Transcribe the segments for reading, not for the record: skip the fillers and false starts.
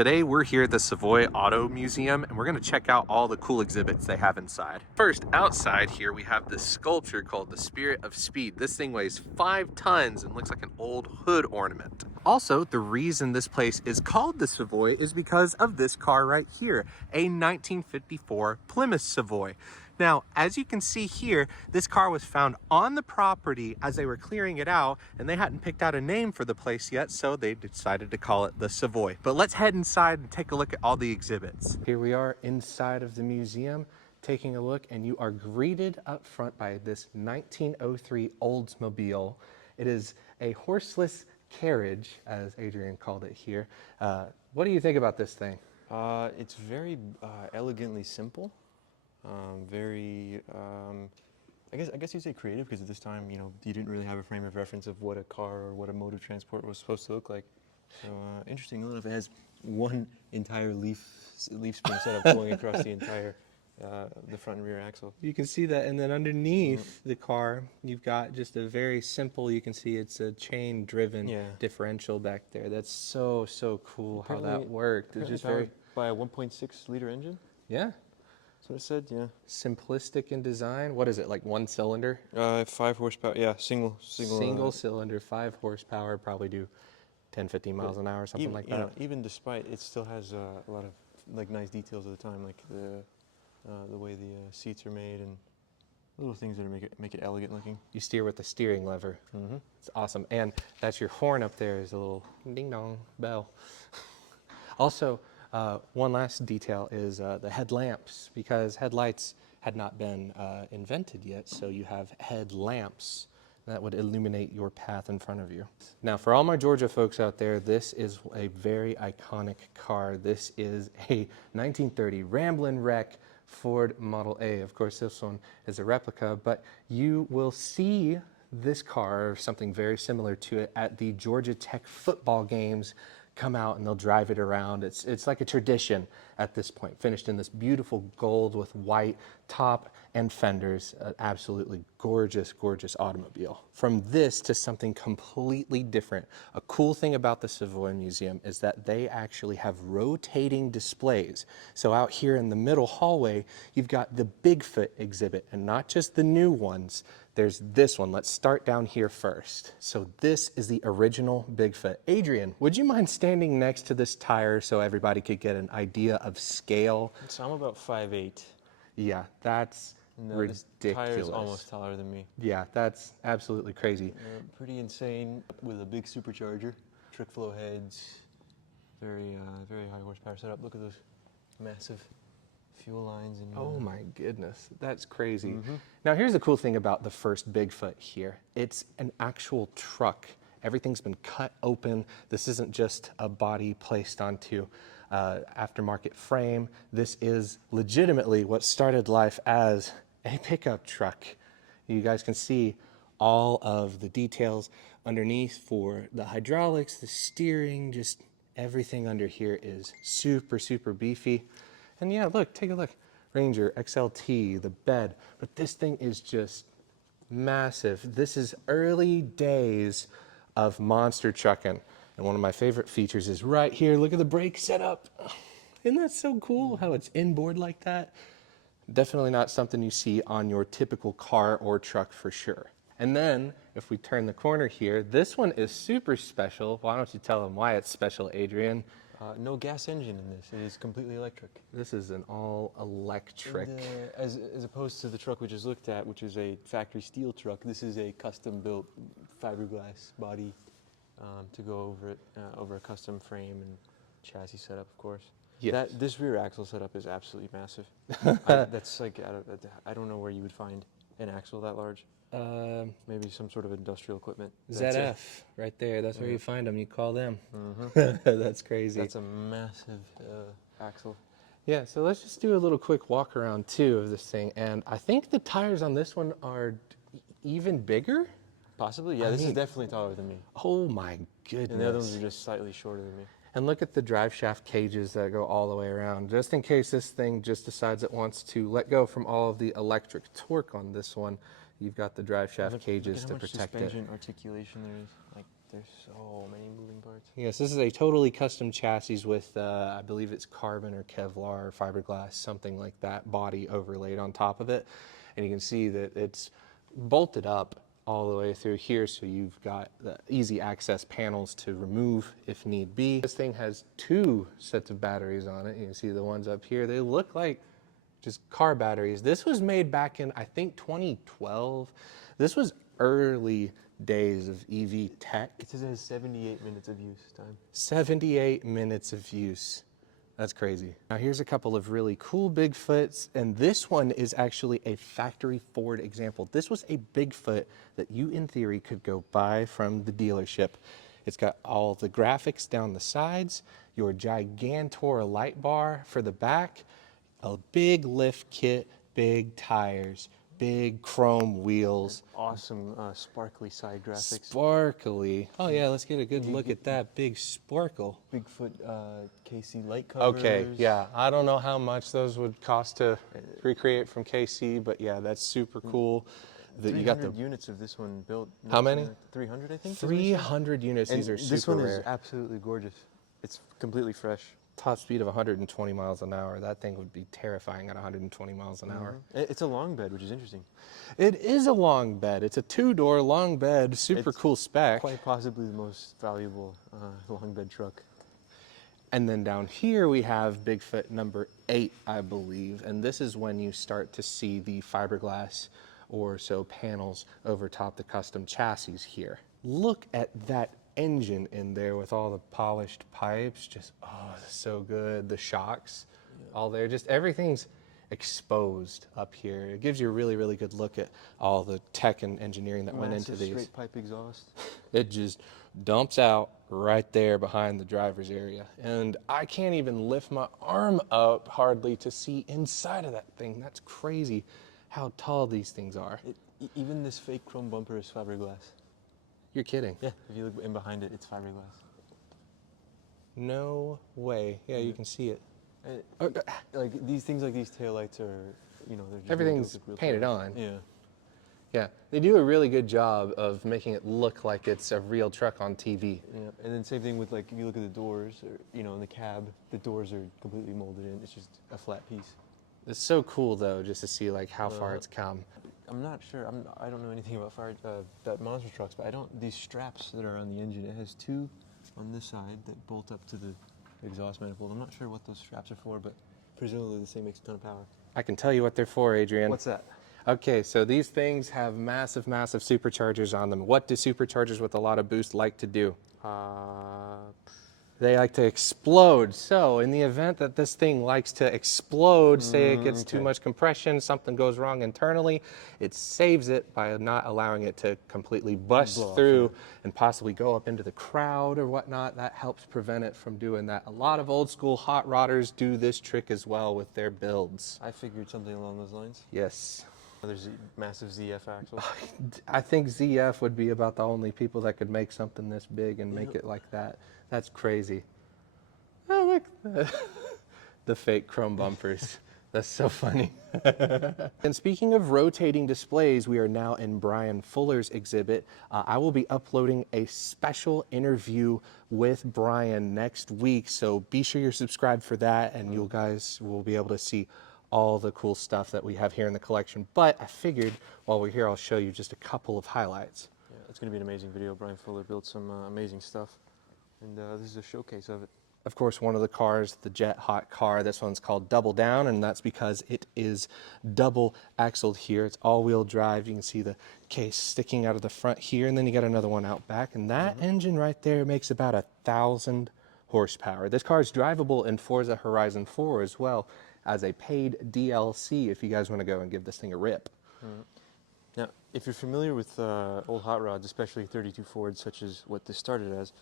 Today we're here at the Savoy Auto Museum and we're going to check out all the cool exhibits they have inside. First, outside here we have this sculpture called the Spirit of Speed. This thing weighs 5 tons and looks like an old hood ornament. Also, the reason this place is called the Savoy is because of this car right here, a 1954 Plymouth Savoy. Now, as you can see here, this car was found on the property as they were clearing it out, and they hadn't picked out a name for the place yet, so they decided to call it the Savoy. But let's head inside and take a look at all the exhibits. Here we are inside of the museum, taking a look, and you are greeted up front by this 1903 Oldsmobile. It is a horseless carriage, as Adrian called it here. What do you think about this thing? It's very elegantly simple. I guess you'd say creative, because at this time, you didn't really have a frame of reference of what a car or what a mode of transport was supposed to look like. So interesting enough, it has one entire leaf spring setup going across the entire the front and rear axle. You can see that, and then underneath the car, you've got just a very simple, you can see it's a chain-driven differential back there. That's so cool how that worked. It's just very by a 1.6 liter engine. Yeah. That's what it said. Yeah. Simplistic in design. What is it, like one cylinder? 5 horsepower. Yeah, single cylinder, 5 horsepower. Probably do 10-15 miles an hour, something like that. Even despite it, still has a lot of nice details of the time, like the way the seats are made and little things that make it elegant looking. You steer with the steering lever. Mm-hmm. It's awesome. And that's your horn up there is a little ding dong bell. Also, one last detail is the headlamps, because headlights had not been invented yet, so you have headlamps that would illuminate your path in front of you. Now, for all my Georgia folks out there, this is a very iconic car. This is a 1930 Ramblin' Wreck Ford Model A. Of course, this one is a replica, but you will see this car or something very similar to it at the Georgia Tech football games. Come out and they'll drive it around. It's like a tradition at this point, finished in this beautiful gold with white top and fenders. Absolutely gorgeous automobile. From this to something completely different. A cool thing about the Savoy Museum is that they actually have rotating displays. So out here in the middle hallway, you've got the Bigfoot exhibit, and not just the new ones. There's this one. Let's start down here first. So this is the original Bigfoot. Adrian, would you mind standing next to this tire so everybody could get an idea of scale? So I'm about 5'8". Yeah, that's ridiculous. This tire is almost taller than me. Yeah, that's absolutely crazy. Pretty insane, with a big supercharger, trick flow heads, very high horsepower setup. Look at those massive fuel lines. And oh my goodness, that's crazy. Mm-hmm. Now here's the cool thing about the first Bigfoot here. It's an actual truck. Everything's been cut open. This isn't just a body placed onto aftermarket frame. This is legitimately what started life as a pickup truck. You guys can see all of the details underneath for the hydraulics, the steering, just everything under here is super beefy. And yeah, look, take a look. Ranger, XLT, the bed, but this thing is just massive. This is early days of monster trucking. And one of my favorite features is right here. Look at the brake setup. Isn't that so cool how it's inboard like that? Definitely not something you see on your typical car or truck for sure. And then if we turn the corner here, this one is super special. Why don't you tell them why it's special, Adrian? No gas engine in this. It is completely electric. This is an all electric. As opposed to the truck we just looked at, which is a factory steel truck, this is a custom built fiberglass body to go over it, over a custom frame and chassis setup, of course. Yes. This rear axle setup is absolutely massive. That's like, I don't know where you would find an axle that large. Maybe some sort of industrial equipment. ZF, right there. That's where you find them. You call them. Mm-hmm. That's crazy. That's a massive axle. Yeah, so let's just do a little quick walk around too of this thing. And I think the tires on this one are even bigger. Possibly, yeah. This is definitely taller than me. Oh my goodness. And the other ones are just slightly shorter than me. And look at the drive shaft cages that go all the way around. Just in case this thing just decides it wants to let go from all of the electric torque on this one, you've got the drive shaft cages to protect it. How much suspension articulation there is? Like There's so many moving parts. Yes, this is a totally custom chassis with, I believe it's carbon or Kevlar or fiberglass, something like that, body overlaid on top of it. And you can see that it's bolted up all the way through here, so you've got the easy access panels to remove if need be. This thing has 2 sets of batteries on it. You can see the ones up here. They look like just car batteries. This was made back in, I think, 2012. This was early days of EV tech. It says it has 78 minutes of use time. 78 minutes of use. That's crazy. Now here's a couple of really cool Bigfoots, and this one is actually a factory Ford example. This was a Bigfoot that you, in theory, could go buy from the dealership. It's got all the graphics down the sides, your Gigantor light bar for the back, a big lift kit, big tires, big chrome wheels. Awesome sparkly side graphics. Sparkly. Oh yeah, let's get a good look at that big sparkle. Bigfoot KC light covers. Okay, yeah, I don't know how much those would cost to recreate from KC, but yeah, that's super cool. That you got the units of this one built. How many? 300, I think. 300 units. And These are super this one rare. is absolutely gorgeous. It's completely fresh. Top speed of 120 miles an hour. That thing would be terrifying at 120 miles an hour. It's a long bed, which is interesting. It is a long bed. It's a 2-door long bed, super cool spec. Quite possibly the most valuable long bed truck. And then down here we have Bigfoot number 8, I believe. And this is when you start to see the fiberglass or so panels over top the custom chassis here. Look at that engine in there with all the polished pipes. Just, oh, so good. The shocks, all there. Just everything's exposed up here. It gives you a really, really good look at all the tech and engineering that went into these. Straight pipe exhaust. It just dumps out right there behind the driver's area. And I can't even lift my arm up hardly to see inside of that thing. That's crazy how tall these things are. Even this fake chrome bumper is fiberglass. You're kidding. Yeah, if you look in behind it, it's fiberglass. No way. Yeah, you can see it. Like these things, like these taillights are, you know, they're just Everything's real painted taillights. on. Yeah. Yeah, they do a really good job of making it look like it's a real truck on TV. Yeah, and then same thing with, like, if you look at the doors, or, you know, in the cab, the doors are completely molded in. It's just a flat piece. It's so cool though, just to see like how far it's come. I'm not sure. I don't know anything about that monster trucks, but I don't. These straps that are on the engine, it has 2 on this side that bolt up to the exhaust manifold. I'm not sure what those straps are for, but presumably this thing makes a ton of power. I can tell you what they're for, Adrian. What's that? Okay, so these things have massive, massive superchargers on them. What do superchargers with a lot of boost like to do? They like to explode. So in the event that this thing likes to explode, say it gets too much compression, something goes wrong internally, it saves it by not allowing it to completely bust through and possibly go up into the crowd or whatnot. That helps prevent it from doing that. A lot of old school hot rodders do this trick as well with their builds. I figured something along those lines. Yes. There's massive ZF axle. I think ZF would be about the only people that could make something this big and make it like that. That's crazy. Oh, look, the fake chrome bumpers. That's so funny. And speaking of rotating displays, we are now in Brian Fuller's exhibit. I will be uploading a special interview with Brian next week, so be sure you're subscribed for that, and you guys will be able to see all the cool stuff that we have here in the collection. But I figured while we're here, I'll show you just a couple of highlights. Yeah, it's going to be an amazing video. Brian Fuller built some amazing stuff, and this is a showcase of it. Of course, one of the cars, the Jet Hot car, this one's called Double Down, and that's because it is double axled here. It's all-wheel drive. You can see the case sticking out of the front here, and then you got another one out back, and that engine right there makes about 1,000 horsepower. This car is drivable in Forza Horizon 4 as well as a paid DLC if you guys want to go and give this thing a rip. Now, if you're familiar with old hot rods, especially 32 Fords, such as what this started as,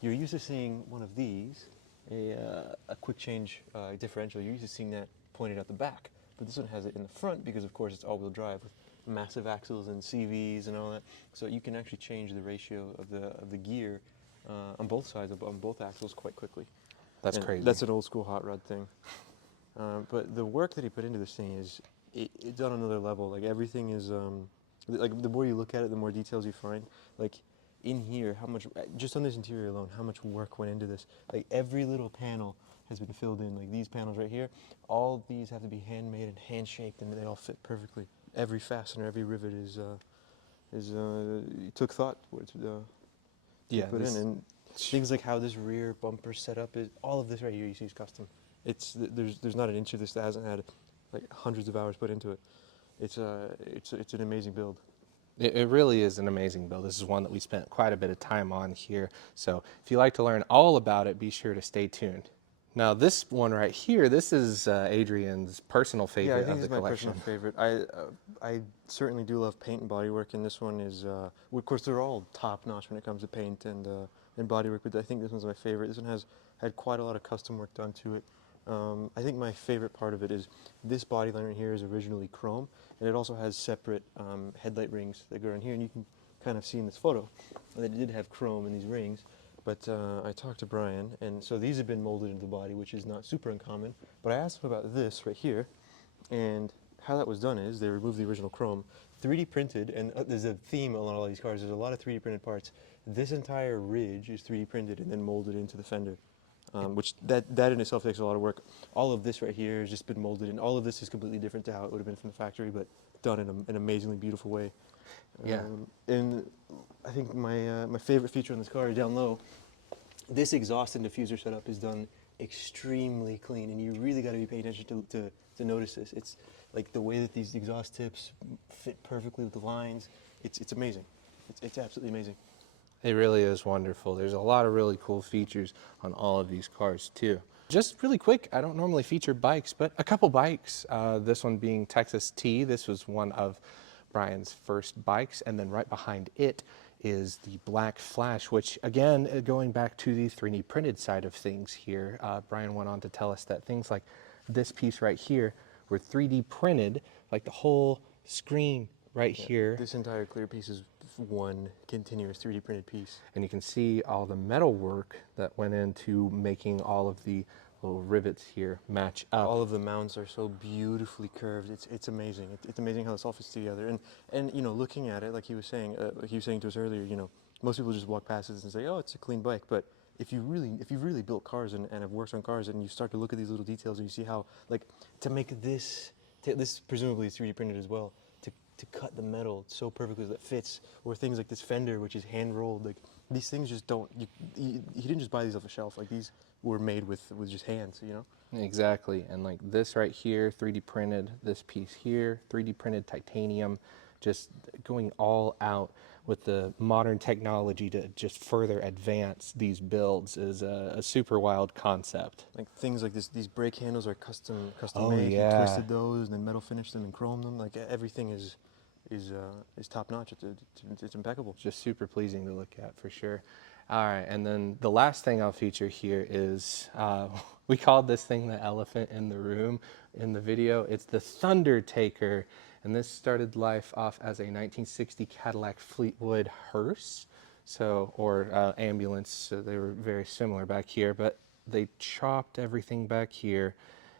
you're used to seeing one of these, a quick change differential. You're used to seeing that pointed at the back, but this one has it in the front because, of course, it's all-wheel drive with massive axles and CVs and all that. So you can actually change the ratio of the gear on both sides, on both axles, quite quickly. That's crazy. That's an old-school hot rod thing. But the work that he put into this thing is it's on another level. Like everything is like the more you look at it, the more details you find. Like in here, how much, just on this interior alone, how much work went into this. Like every little panel has been filled in. Like these panels right here, all of these have to be handmade and hand shaped, and they all fit perfectly. Every fastener, every rivet is took thought towards to Yeah, put in, and things like how this rear bumper setup is. All of this right here you see is custom. There's not an inch of this that hasn't had like hundreds of hours put into it. It's an amazing build. It really is an amazing build. This is one that we spent quite a bit of time on here. So if you like to learn all about it, be sure to stay tuned. Now this one right here, this is Adrian's personal Yeah, I favorite think of this the is my collection. personal favorite. I certainly do love paint and bodywork, and this one is, of course, they're all top notch when it comes to paint and bodywork. But I think this one's my favorite. This one has had quite a lot of custom work done to it. I think my favorite part of it is this body line right here is originally chrome, and it also has separate headlight rings that go in here, and you can kind of see in this photo that it did have chrome in these rings. But I talked to Brian, and so these have been molded into the body, which is not super uncommon. But I asked him about this right here, and how that was done is they removed the original chrome, 3D printed, and there's a theme on all these cars. There's a lot of 3D printed parts. This entire ridge is 3D printed and then molded into the fender, which that in itself takes a lot of work. All of this right here has just been molded, and all of this is completely different to how it would have been from the factory, but done in an amazingly beautiful way. Yeah. And I think my favorite feature on this car is down low. This exhaust and diffuser setup is done extremely clean, and you really got to be paying attention to notice this. It's like the way that these exhaust tips fit perfectly with the lines. It's amazing. It's absolutely amazing. It really is wonderful. There's a lot of really cool features on all of these cars too. Just really quick, I don't normally feature bikes, but a couple bikes. This one being Texas T. This was one of Brian's first bikes, and then right behind it is the Black Flash, which again, going back to the 3D printed side of things here, Brian went on to tell us that things like this piece right here were 3D printed, like the whole screen right here. This entire clear piece is one continuous 3D printed piece. And you can see all the metal work that went into making all of the little rivets here match up. All of the mounts are so beautifully curved. It's amazing. It's amazing how this all fits together. And you know, looking at it, like he was saying to us earlier, you know, most people just walk past this and say, oh, it's a clean bike. But if you've really built cars and have worked on cars, and you start to look at these little details, and you see how, like, to make this presumably is 3D printed as well, to cut the metal so perfectly that it fits, or things like this fender, which is hand rolled, like these things just don't. He didn't just buy these off a shelf. Like these were made with just hands, you know. Exactly, and like this right here, 3D printed, this piece here, 3D printed titanium, just going all out with the modern technology to just further advance these builds is a super wild concept. Like things like this, these brake handles are custom Oh, made. yeah. He twisted those and then metal finished them and chromed them. Like everything is top notch. It's impeccable. Just super pleasing to look at for sure. All right, and then the last thing I'll feature here is, we called this thing the elephant in the room in the video. It's the Thunder Taker, and this started life off as a 1960 Cadillac Fleetwood hearse, or ambulance, so they were very similar back here, but they chopped everything back here.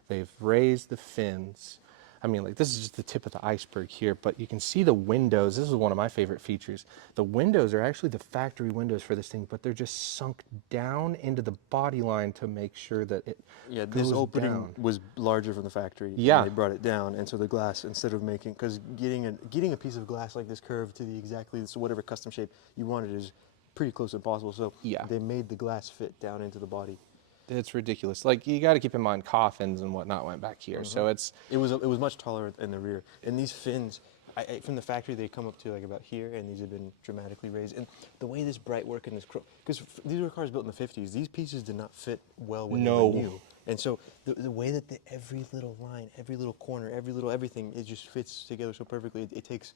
They've raised the fins. I mean, like, this is just the tip of the iceberg here, but you can see the windows. This is one of my favorite features. The windows are actually the factory windows for this thing, but they're just sunk down into the body line to make sure that it This goes opening down. was larger from the factory. Yeah. And they brought it down, and so the glass, instead of making, because getting a piece of glass like this curved to the exactly, so whatever custom shape you wanted is pretty close to impossible. So Yeah. they made the glass fit down into the body. It's ridiculous. Like, you got to keep in mind coffins and whatnot went back here, so it's... It was much taller in the rear, and these fins, from the factory, they come up to like about here, and these have been dramatically raised. And the way this bright work and this, because these were cars built in the 50s, these pieces did not fit well when they were new. And so the way that every little line, every little corner, every little everything, it just fits together so perfectly. It takes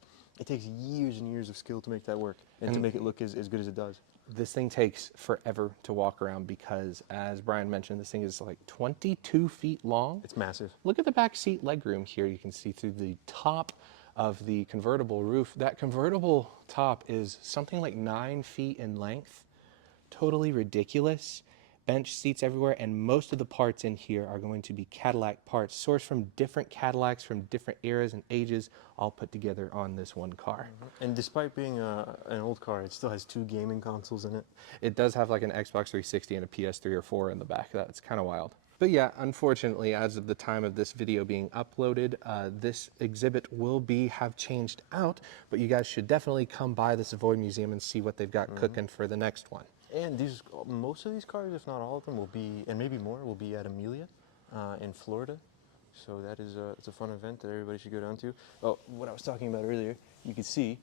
years and years of skill to make that work, and to make it look as good as it does. This thing takes forever to walk around because, as Brian mentioned, this thing is like 22 feet long. It's massive. Look at the back seat legroom here. You can see through the top of the convertible roof. That convertible top is something like 9 feet in length. Totally ridiculous. bench seats everywhere, and most of the parts in here are going to be Cadillac parts, sourced from different Cadillacs from different eras and ages, all put together on this one car. And despite being an old car, it still has 2 gaming consoles in it. It does have like an Xbox 360 and a PS3 or 4 in the back. That's kind of wild. But yeah, unfortunately, as of the time of this video being uploaded, this exhibit will have changed out, but you guys should definitely come by the Savoy Museum and see what they've got cooking for the next one. And most of these cars, if not all of them, will be, and maybe more, will be at Amelia in Florida. So that is it's a fun event that everybody should go down to. Oh, what I was talking about earlier, you can see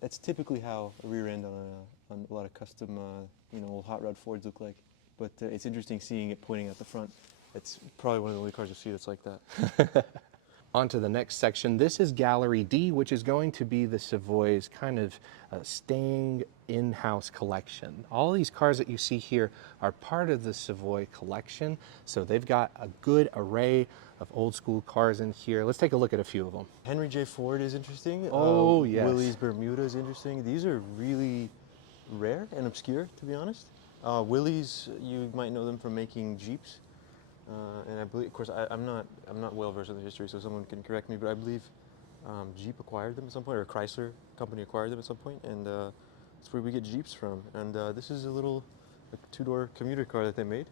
that's typically how a rear end on a lot of custom, old hot rod Fords look like. But it's interesting seeing it pointing out the front. It's probably one of the only cars you see that's like that. On to the next section. This is Gallery D, which is going to be the Savoy's kind of staying in-house collection. All these cars that you see here are part of the Savoy collection, so they've got a good array of old school cars in here. Let's take a look at a few of them. Henry J. Ford is interesting. Oh, yes. Willys Bermuda is interesting. These are really rare and obscure, to be honest. Willys, you might know them from making Jeeps. And I believe, of course, I'm not well versed in the history, so someone can correct me. But I believe Jeep acquired them at some point, or Chrysler company acquired them at some point, and that's where we get Jeeps from. And this is a little 2-door commuter car that they made.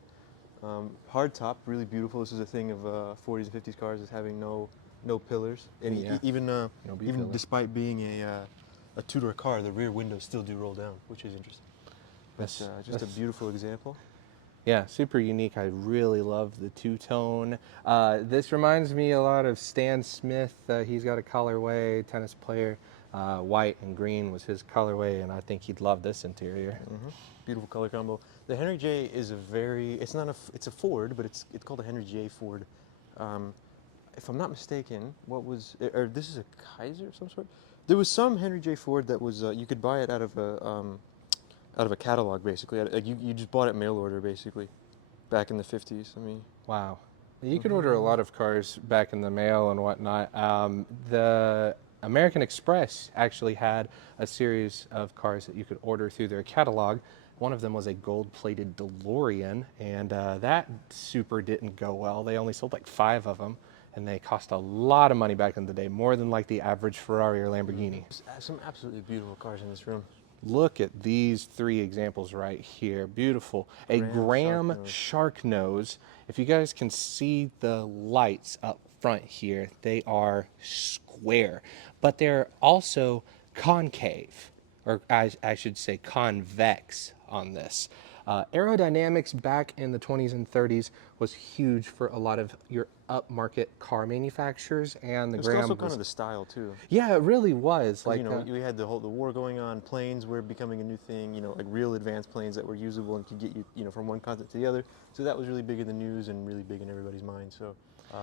Hard top, really beautiful. This is a thing of 40s and 50s cars, is having no pillars, and Yeah. even pillar. despite being a 2-door car, the rear windows still do roll down, which is interesting. That's just a beautiful example. Yeah, super unique. I really love the two-tone. This reminds me a lot of Stan Smith. He's got a colorway, tennis player. White and green was his colorway, and I think he'd love this interior. Beautiful color combo. The Henry J is it's a Ford, but it's called a Henry J Ford. If I'm not mistaken, this is a Kaiser of some sort? There was some Henry J Ford that was, you could buy it out of a catalog, basically. Like you just bought it mail order, basically, back in the 50s. I mean, Wow. You could order a lot of cars back in the mail and whatnot. The American Express actually had a series of cars that you could order through their catalog. One of them was a gold-plated DeLorean, and that super didn't go well. They only sold like 5 of them, and they cost a lot of money back in the day, more than like the average Ferrari or Lamborghini. some absolutely beautiful cars in this room. Look at these 3 examples right here. Beautiful. A Graham shark nose. If you guys can see the lights up front here, they are square, but they're also concave, or I should say convex on this. Aerodynamics back in the 20s and 30s was huge for a lot of your upmarket car manufacturers, and the It's Graham also was, kind of the style too. yeah, it really was. Like, we had the war going on. Planes were becoming a new thing. Like real advanced planes that were usable and could get you, from one continent to the other. So that was really big in the news and really big in everybody's mind. So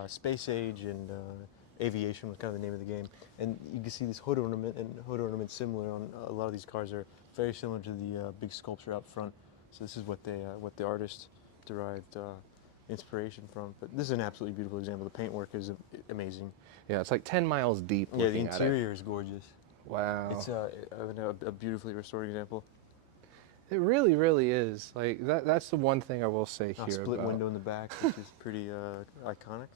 space age and aviation was kind of the name of the game. And you can see this hood ornament, and hood ornament similar on a lot of these cars are very similar to the big sculpture out front. So this is what the artist derived inspiration from. But this is an absolutely beautiful example. The paintwork is amazing. yeah, it's like 10 miles deep. Yeah, the looking at it. interior is gorgeous. Wow. It's a beautifully restored example. It really, really is. Like that's the one thing I will say A here. split about, window in the back, which is pretty iconic.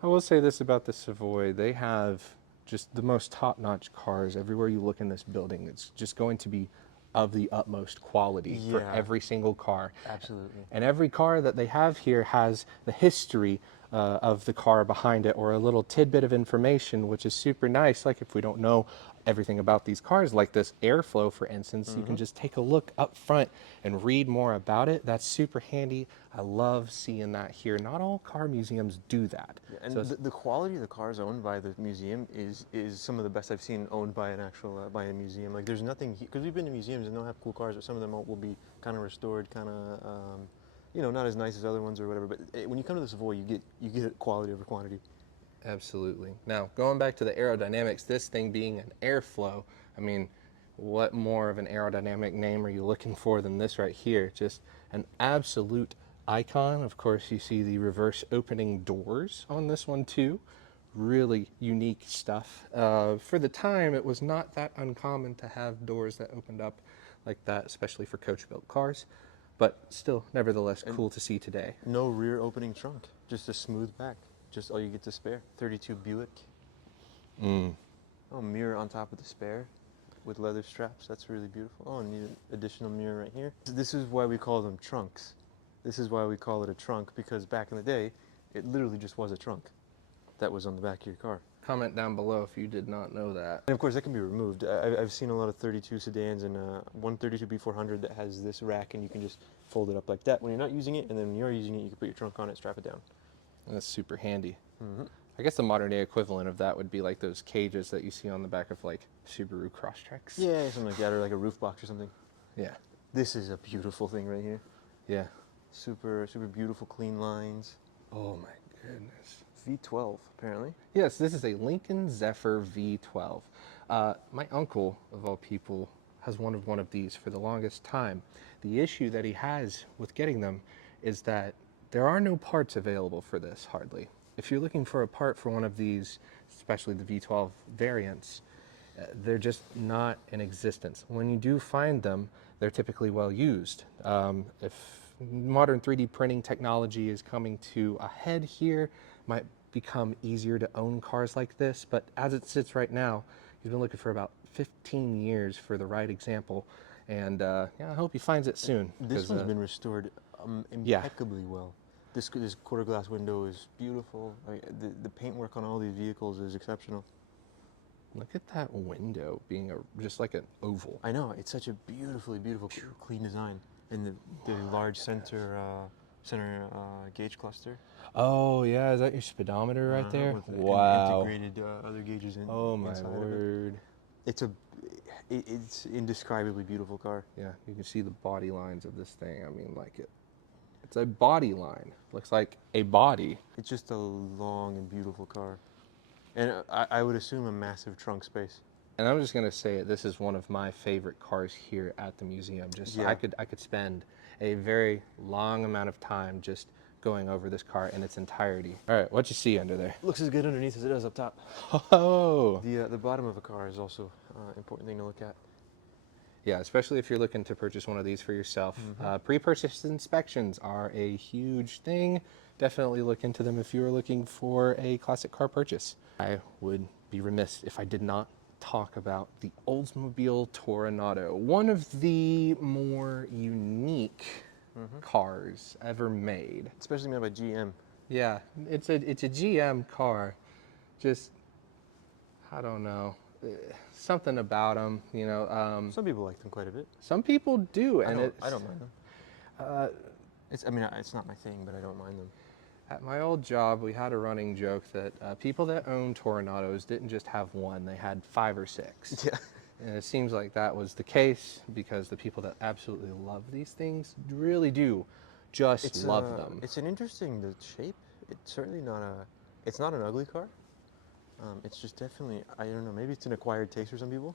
I will say this about the Savoy. They have just the most top-notch cars everywhere you look in this building. It's just going to be of the utmost quality for Yeah. every single car. Absolutely. And every car that they have here has the history of the car behind it, or a little tidbit of information, which is super nice. Like if we don't know everything about these cars, like this airflow, for instance, you can just take a look up front and read more about it. That's super handy. I love seeing that here. Not all car museums do that. Yeah, and So the quality of the cars owned by the museum is some of the best I've seen owned by an actual by a museum. Like there's nothing, because we've been to museums and they'll have cool cars, but some of them will be kind of restored, kind of not as nice as other ones or whatever. But when you come to the Savoy, you get quality over quantity. Absolutely. Now, going back to the aerodynamics, this thing being an airflow, I mean, what more of an aerodynamic name are you looking for than this right here? Just an absolute icon. Of course, you see the reverse opening doors on this one too. Really unique stuff. For the time, it was not that uncommon to have doors that opened up like that, especially for coach-built cars. but still, nevertheless, cool to see today. No rear opening trunk, just a smooth back. Just all you get to spare. 32 Buick. Oh, mirror on top of the spare with leather straps. That's really beautiful. Oh, and need an additional mirror right here. This is why we call them trunks. This is why we call it a trunk, because back in the day, it literally just was a trunk that was on the back of your car. Comment down below if you did not know that. And of course, that can be removed. I've seen a lot of 32 sedans and one 32 B400 that has this rack, and you can just fold it up like that when you're not using it, and then when you're using it, you can put your trunk on it, strap it down. That's super handy. I guess the modern day equivalent of that would be like those cages that you see on the back of like Subaru Crosstreks. Yeah, something like that, or like a roof box or something. Yeah. This is a beautiful thing right here. Yeah. Super beautiful, clean lines. Oh my goodness. V12, apparently. Yes, this is a Lincoln Zephyr V12. My uncle, of all people, has wanted one of these for the longest time. The issue that he has with getting them is that there are no parts available for this, hardly. If you're looking for a part for one of these, especially the V12 variants, they're just not in existence. When you do find them, they're typically well used. If modern 3D printing technology is coming to a head here, might become easier to own cars like this, but as it sits right now, he's been looking for about 15 years for the right example, and yeah, I hope he finds it soon. This one's been restored impeccably well. This quarter glass window is beautiful. The paintwork on all these vehicles is exceptional. Look at that window being just like an oval. I know, it's such a beautiful, clean design. And the large center gauge cluster. Oh yeah, is that your speedometer right there? With Wow. integrated other gauges in. Oh my inside of it. word. It's indescribably beautiful car. Yeah, you can see the body lines of this thing. I mean, like it's a body line. Looks like a body. It's just a long and beautiful car. And I would assume a massive trunk space. And I'm just gonna say it. This is one of my favorite cars here at the museum. Yeah. I could spend a very long amount of time just going over this car in its entirety. All right, what you see under there? Looks as good underneath as it does up top. Oh. The bottom of a car is also an important thing to look at. Yeah, especially if you're looking to purchase one of these for yourself. Pre-purchase inspections are a huge thing. Definitely look into them if you're looking for a classic car purchase. I would be remiss if I did not talk about the Oldsmobile Toronado, one of the more unique cars ever made. Especially made by GM. Yeah, it's a GM car. Just, I don't know, something about them, you know. Some people like them quite a bit. Some people do, and I don't mind them. It's not my thing, but I don't mind them. At my old job, we had a running joke that people that own Toronados didn't just have one, they had 5 or 6. Yeah. And it seems like that was the case because the people that absolutely love these things really do just love them. It's an interesting shape. It's certainly not it's not an ugly car. It's just definitely, I don't know, maybe it's an acquired taste for some people.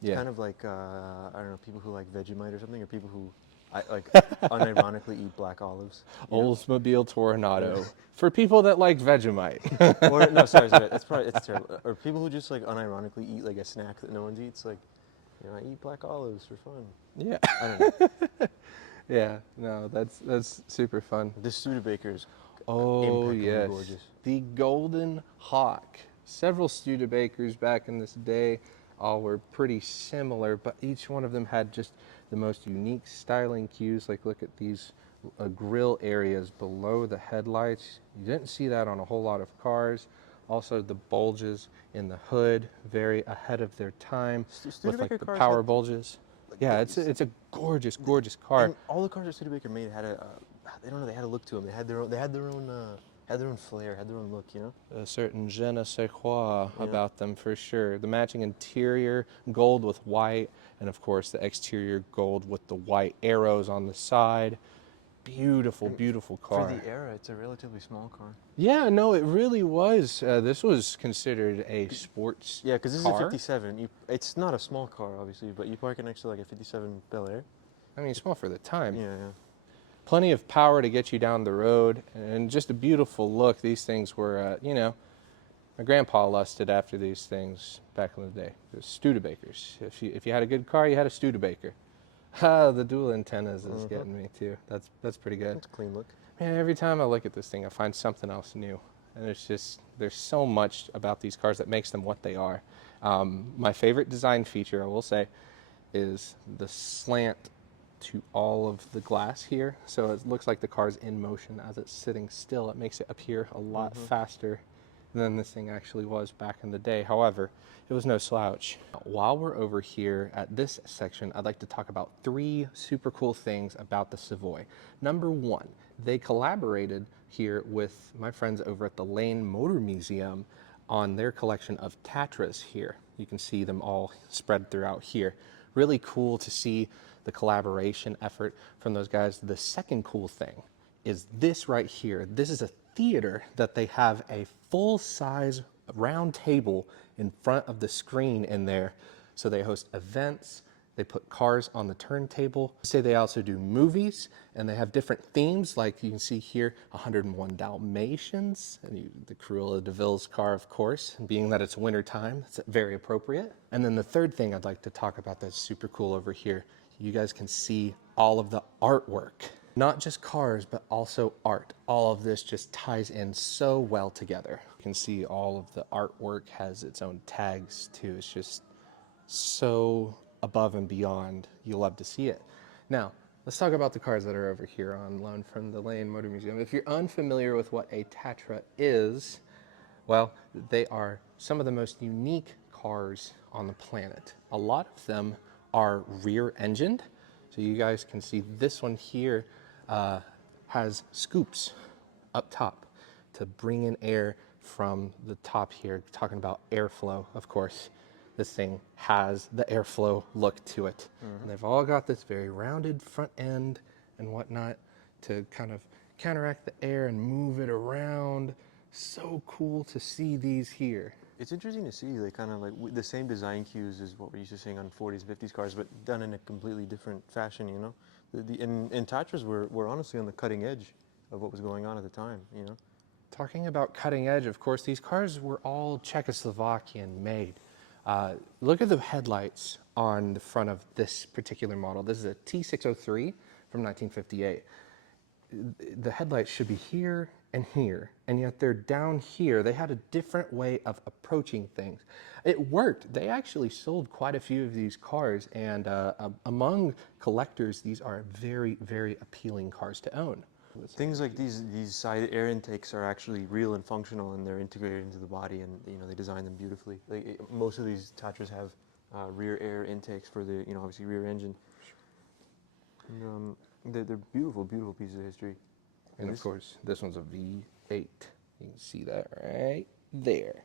It's Yeah. kind of like, I don't know, people who like Vegemite or something, or people who unironically eat black olives. You know? Oldsmobile Toronado for people that like Vegemite. Or no, sorry, it's terrible. Or people who just like unironically eat like a snack that no one eats, like, you know, I eat black olives for fun. Yeah. I don't know. Yeah, no, that's super fun. This Studebaker is Oh impeccably yes, gorgeous. the Golden Hawk. Several Studebakers back in this day all were pretty similar, but each one of them had just the most unique styling cues. Like look at these grill areas below the headlights. You didn't see that on a whole lot of cars. Also the bulges in the hood, very ahead of their time with like the cars power had, bulges. Yeah, it's a gorgeous car. And all the cars that Studebaker made had I don't know, they had a look to them. They had their own flair, had their own look, you know? A certain je ne sais quoi Yeah. about them for sure. The matching interior, gold with white, and of course the exterior gold with the white arrows on the side. Beautiful, beautiful car. For the era, it's a relatively small car. Yeah, no, it really was. This was considered a sports Yeah, because this car. is a 57. It's not a small car, obviously, but you park it next to like a 57 Bel Air. I mean, small for the time. Yeah. Plenty of power to get you down the road, and just a beautiful look. These things were, you know, my grandpa lusted after these things back in the day. The Studebakers. If you had a good car, you had a Studebaker. The dual antennas is getting me too. That's pretty good. It's a clean look. Man, every time I look at this thing, I find something else new. And it's just, there's so much about these cars that makes them what they are. My favorite design feature, I will say, is the slant to all of the glass here. So it looks like the car's in motion as it's sitting still. It makes it appear a lot faster than this thing actually was back in the day. However, it was no slouch. While we're over here at this section, I'd like to talk about 3 super cool things about the Savoy. Number 1, they collaborated here with my friends over at the Lane Motor Museum on their collection of Tatras here. You can see them all spread throughout here. Really cool to see the collaboration effort from those guys. The second cool thing is this right here. This is a theater that they have a full-size round table in front of the screen in there. So they host events, they put cars on the turntable. Say they also do movies, and they have different themes, like you can see here, 101 Dalmatians, and the Cruella de Vil's car, of course, and being that it's winter time, it's very appropriate. And then the third thing I'd like to talk about that's super cool over here, you guys can see all of the artwork. Not just cars, but also art. All of this just ties in so well together. You can see all of the artwork has its own tags too. It's just so above and beyond. You'll love to see it. Now, let's talk about the cars that are over here on loan from the Lane Motor Museum. If you're unfamiliar with what a Tatra is, well, they are some of the most unique cars on the planet. A lot of them are rear-engined. So you guys can see this one here has scoops up top to bring in air from the top here. Talking about airflow, of course. This thing has the airflow look to it. And they've all got this very rounded front end and whatnot to kind of counteract the air and move it around. So cool to see these here. It's interesting to see, like, kind of like the same design cues as what we're used to seeing on 40s, 50s cars, but done in a completely different fashion, you know? And Tatras were honestly on the cutting edge of what was going on at the time, you know? Talking about cutting edge, of course, these cars were all Czechoslovakian made. Look at the headlights on the front of this particular model. This is a T603 from 1958. The headlights should be here and here, and yet they're down here. They had a different way of approaching things. It worked. They actually sold quite a few of these cars, and among collectors, these are very, very appealing cars to own. Things like these side air intakes are actually real and functional, and they're integrated into the body, and you know they design them beautifully. Like most of these Tatras have rear air intakes for the obviously rear engine. And, they're beautiful, beautiful pieces of history. And of course, this one's a V8. You can see that right there.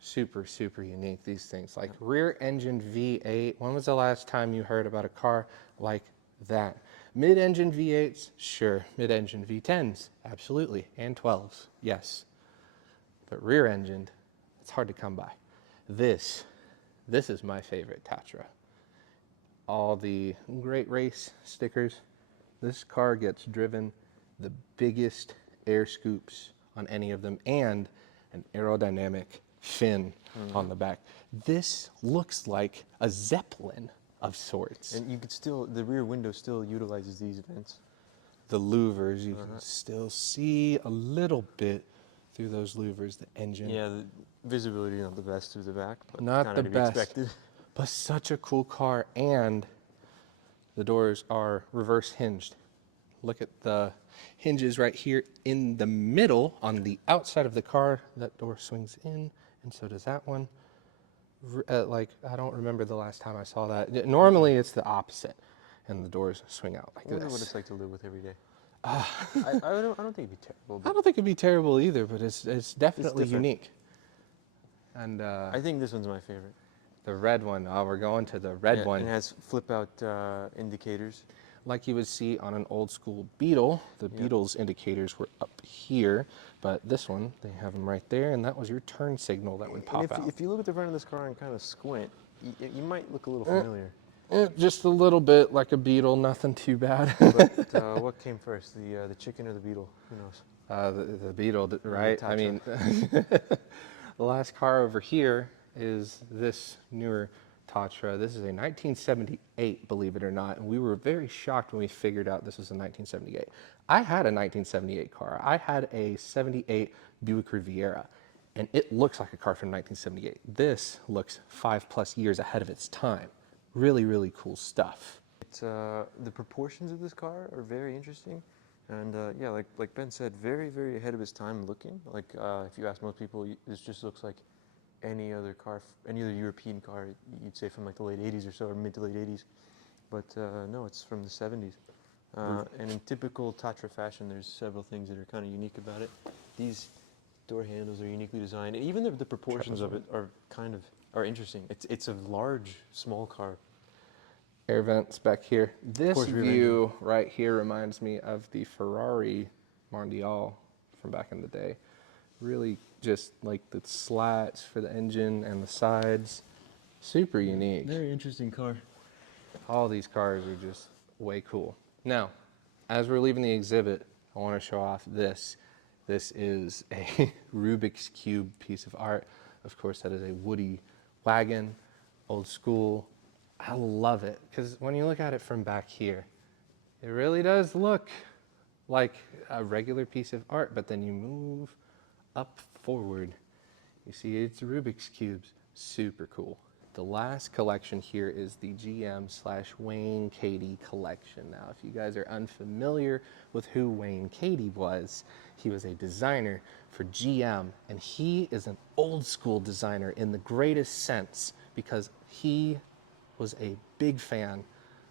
Super, super unique, these things. Like rear engine V8. When was the last time you heard about a car like that? Mid-engine V8s, sure. Mid-engine V10s, absolutely. And 12s, yes. But rear-engined, it's hard to come by. This is my favorite Tatra. All the Great Race stickers. This car gets driven the biggest air scoops on any of them, and an aerodynamic fin on the back. This looks like a Zeppelin of sorts. And you could still, the rear window still utilizes these vents. The louvers, you can still see a little bit through those louvers, the engine. Yeah, the visibility not the best through the back, but Not kind the of to be best, expected. but such a cool car, and the doors are reverse hinged. Look at the hinges right here in the middle on the outside of the car. That door swings in, and so does that one. Like, I don't remember the last time I saw that. Normally it's the opposite, and the doors swing out like I wonder this. what it's like to live with every day. I don't think it'd be terrible. I don't think it'd be terrible either, but it's definitely different. unique. And I think this one's my favorite. the red one, we're going to the red one. And it has flip-out indicators. Like you would see on an old school Beetle, the Beetle's indicators were up here, but this one, they have them right there, and that was your turn signal that would pop And out. if you look at the front of this car and kind of squint, you might look a little familiar. Just a little bit like a Beetle, nothing too bad. But what came first, the chicken or the beetle? Who knows? The Beetle, right? I mean, the last car over here is this newer Tatra. This is a 1978, believe it or not, and we were very shocked when we figured out this was a 1978. I had a 1978 car. I had a 78 Buick Riviera, and it looks like a car from 1978. This looks 5+ years ahead of its time. Really, really cool stuff. It's the proportions of this car are very interesting, and yeah, like Ben said, very very ahead of his time looking. Like if you ask most people, this just looks like any other car, any other European car, you'd say from like the late 80s or so, or mid to late 80s. But no, it's from the 70s. And in typical Tatra fashion, there's several things that are kind of unique about it. These door handles are uniquely designed. And even the proportions of it are interesting. It's a large, small car. Air vents back here. This course, rear view right here reminds me of the Ferrari Mondial from back in the day. Really just like the slats for the engine and the sides. Super unique. Very interesting car. All these cars are just way cool. Now, as we're leaving the exhibit, I want to show off this. This is a Rubik's Cube piece of art. Of course, that is a Woody wagon, old school. I love it because when you look at it from back here, it really does look like a regular piece of art, but then you move up forward, you see it's Rubik's Cubes. Super cool. The last collection here is the GM/Wayne Cady collection. Now, if you guys are unfamiliar with who Wayne Cady was, he was a designer for GM, and he is an old school designer in the greatest sense because he was a big fan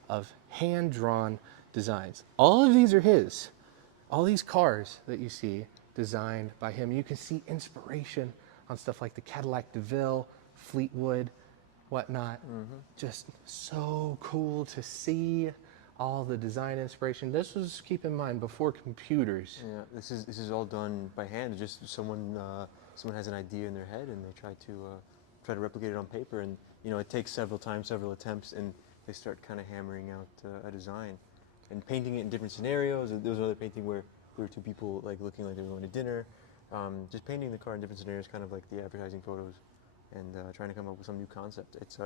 of hand-drawn designs. All of these are his. All these cars that you see designed by him. You can see inspiration on stuff like the Cadillac DeVille, Fleetwood, whatnot. Just so cool to see all the design inspiration. This was, keep in mind, before computers. Yeah, this is all done by hand. It's just someone has an idea in their head and they try to replicate it on paper. And you know, it takes several times, several attempts, and they start kind of hammering out a design and painting it in different scenarios. There was another painting where there were two people like looking like they were going to dinner, just painting the car in different scenarios, kind of like the advertising photos, and trying to come up with some new concept. It's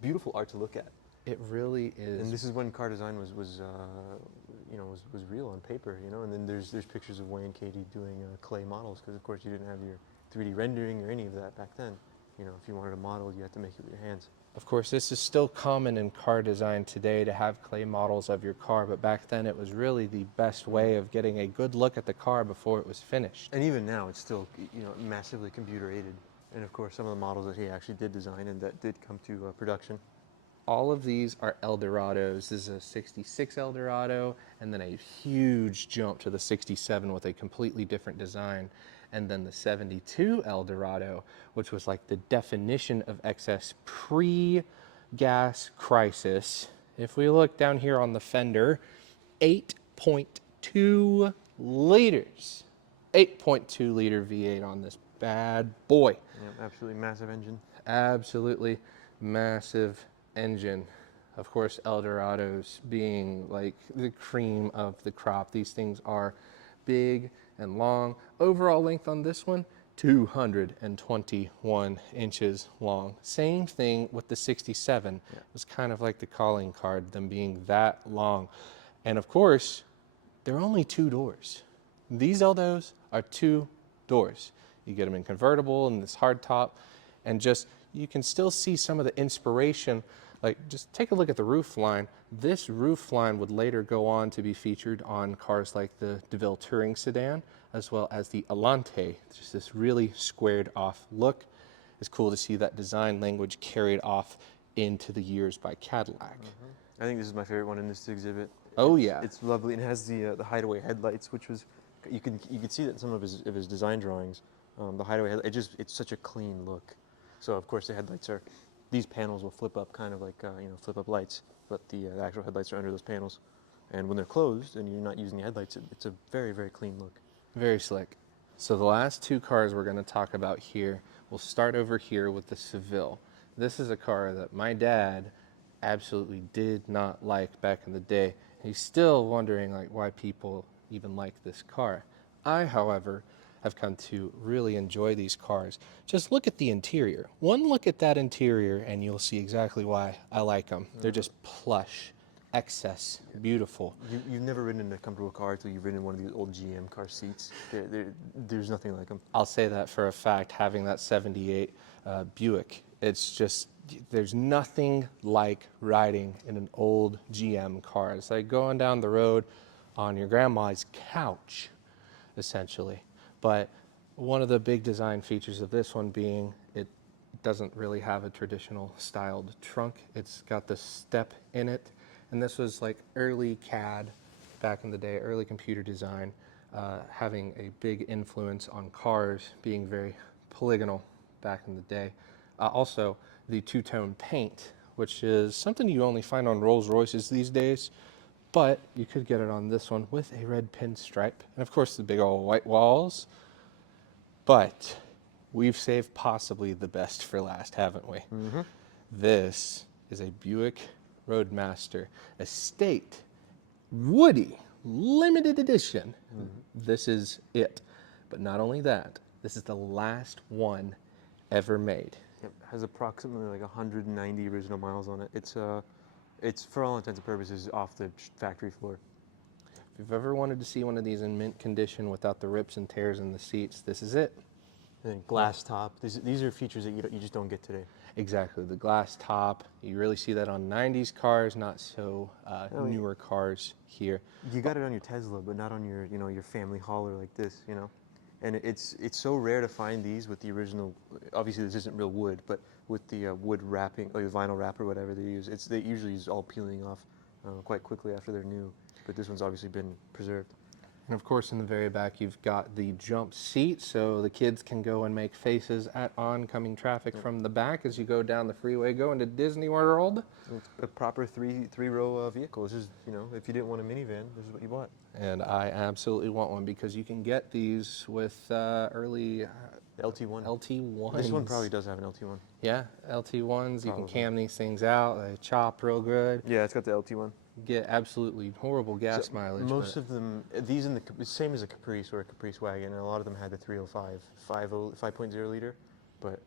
beautiful art to look at. It really is. And this is when car design was real on paper, you know. And then there's pictures of Wayne Cady doing clay models, because of course you didn't have your 3D rendering or any of that back then. You know, if you wanted a model, you had to make it with your hands. Of course, this is still common in car design today to have clay models of your car, but back then it was really the best way of getting a good look at the car before it was finished. And even now, it's still, you know, massively computer aided. And of course, some of the models that he actually did design and that did come to production. All of these are Eldorados. This is a 66 Eldorado, and then a huge jump to the 67 with a completely different design. And then the 72 Eldorado, which was like the definition of excess pre-gas crisis. If we look down here on the fender, 8.2 liters. 8.2 liter V8 on this bad boy. Yeah, absolutely massive engine. Absolutely massive engine. Of course, Eldorados being like the cream of the crop. These things are big and long. Overall length on this one, 221 inches long. Same thing with the 67. It was kind of like the calling card, them being that long. And of course, they're only 2 doors. These Eldos are 2 doors. You get them in convertible and this hard top, and just, you can still see some of the inspiration. Like, just take a look at the roof line. This roof line would later go on to be featured on cars like the DeVille Touring sedan, as well as the Alante. Just this really squared off look. It's cool to see that design language carried off into the years by Cadillac. I think this is my favorite one in this exhibit. Oh yeah. It's lovely, and it has the hideaway headlights, which was, you could see that in some of his design drawings. The hideaway headlight, it's such a clean look. So of course the headlights are, these panels will flip up kind of like flip up lights, but the actual headlights are under those panels. And when they're closed and you're not using the headlights, it's a very, very clean look. Very slick. So the last 2 cars we're going to talk about here, we'll start over here with the Seville. This is a car that my dad absolutely did not like back in the day. He's still wondering like why people even like this car. I, however, I've come to really enjoy these cars. Just look at the interior. One look at that interior and you'll see exactly why I like them. They're just plush, excess, beautiful. You've never ridden in a comfortable car until you've ridden in one of these old GM car seats. There's nothing like them. I'll say that for a fact, having that 78 Buick. It's just, there's nothing like riding in an old GM car. It's like going down the road on your grandma's couch, essentially. But one of the big design features of this one being it doesn't really have a traditional styled trunk. It's got the step in it. And this was like early CAD back in the day, early computer design, having a big influence on cars being very polygonal back in the day. Also, the two-tone paint, which is something you only find on Rolls Royces these days, but you could get it on this one with a red pinstripe. And of course, the big old white walls. But we've saved possibly the best for last, haven't we? Mm-hmm. This is a Buick Roadmaster Estate Woody limited edition. Mm-hmm. This is it. But not only that, this is the last one ever made. It has approximately like 190 original miles on it. It's for all intents and purposes off the factory floor. If you've ever wanted to see one of these in mint condition without the rips and tears in the seats, this is it. And then glass top. These are features that you just don't get today. Exactly, the glass top. You really see that on 90s cars, not so newer cars here. You got it on your Tesla, but not on your your family hauler like this, you know. And it's so rare to find these with the original. Obviously, this isn't real wood, but with the wood wrapping, like the vinyl wrap or whatever they use, they usually is all peeling off quite quickly after they're new. But this one's obviously been preserved. And of course, in the very back, you've got the jump seat, so the kids can go and make faces at oncoming traffic from the back as you go down the freeway going to Disney World. It's a proper three-row vehicle. This is, if you didn't want a minivan, this is what you bought. And I absolutely want one because you can get these with early LT1. LT1s. This one probably does have an LT1. Yeah, LT1s. You can cam these things out. They chop real good. Yeah, it's got the LT1. Get absolutely horrible gas mileage. Most of them, these in the same as a Caprice or a Caprice wagon, and a lot of them had the 305, 5.0 liter, but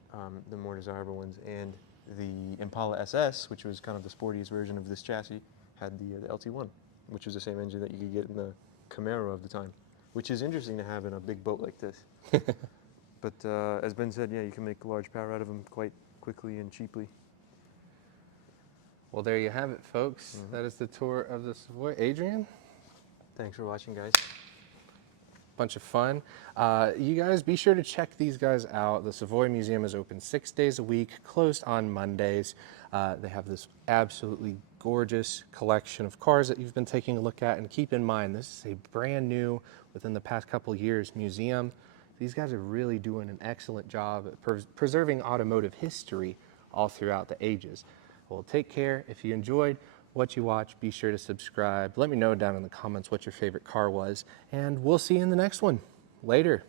the more desirable ones. And the Impala SS, which was kind of the sportiest version of this chassis, had the LT1, which was the same engine that you could get in the Camaro of the time, which is interesting to have in a big boat like this. But as Ben said, yeah, you can make large power out of them quite quickly and cheaply. Well, there you have it, folks. Mm-hmm. That is the tour of the Savoy. Adrian? Thanks for watching, guys. Bunch of fun. You guys, be sure to check these guys out. The Savoy Museum is open 6 days a week, closed on Mondays. They have this absolutely gorgeous collection of cars that you've been taking a look at. And keep in mind, this is a brand new, within the past couple years, museum. These guys are really doing an excellent job at preserving automotive history all throughout the ages. Well, take care. If you enjoyed what you watched, be sure to subscribe. Let me know down in the comments what your favorite car was, and we'll see you in the next one. Later.